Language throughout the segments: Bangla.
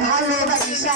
ভালোবাসা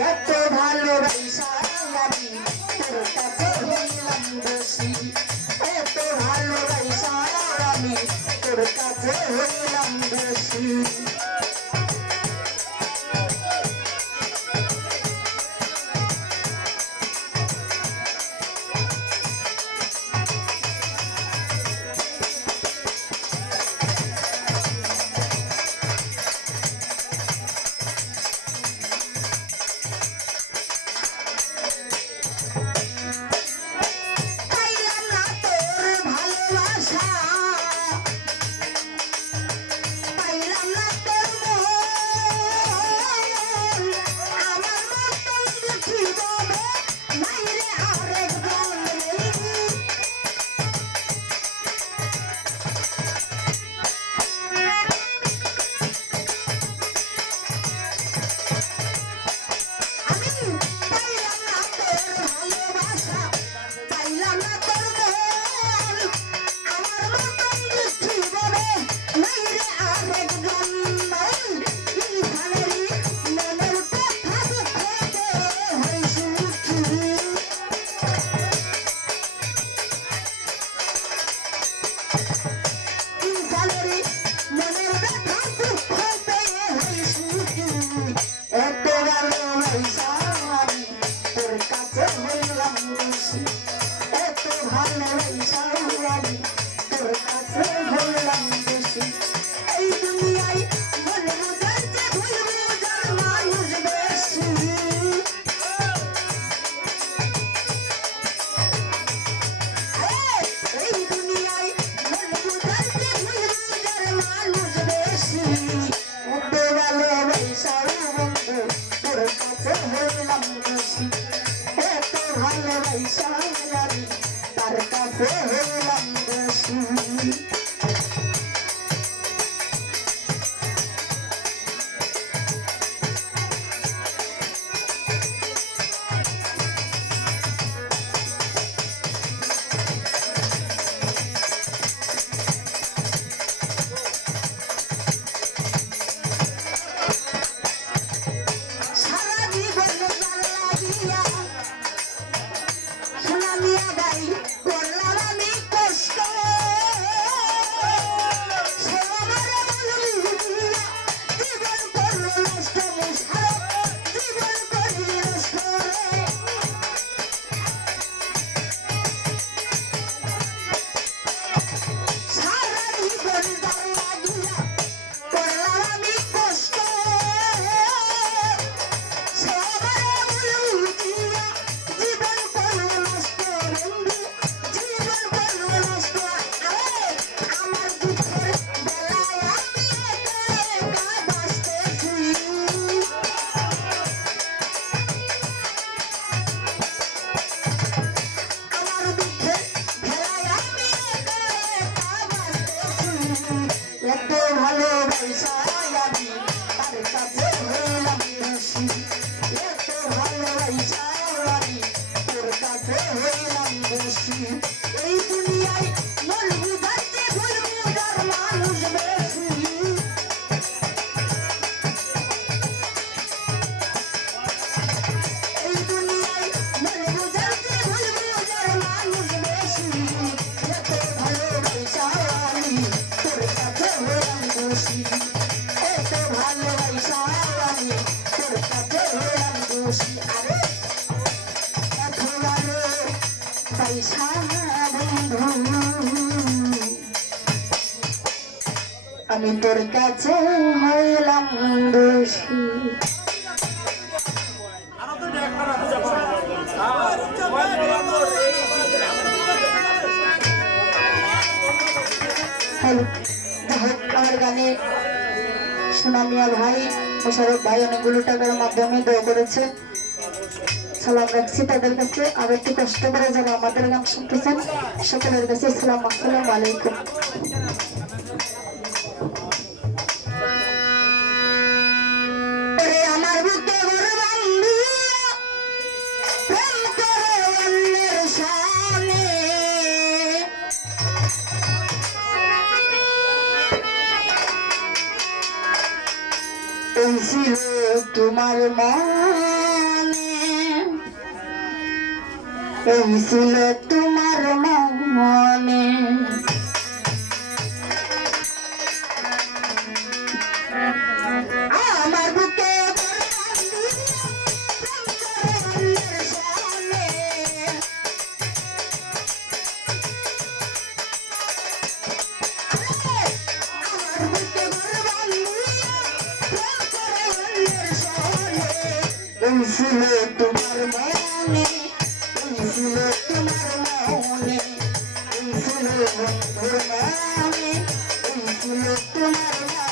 Let's. তার কাছে Mm-hmm. আমি তোর কাছে হইলাম দোষী। ভাই ভাই মাধ্যমে করেছে। সালাম রাখছি তাদের কাছে। আমাদের গান শুনতেছেন, সকলের কাছে সালাম আসসালাম আলাইকুম। তোমার মনে। পেন্সিলে তোমার মনে পেন্সিলে তোমার মনে পেন্সিলে তোমার মনে পেন্সিলে তোমার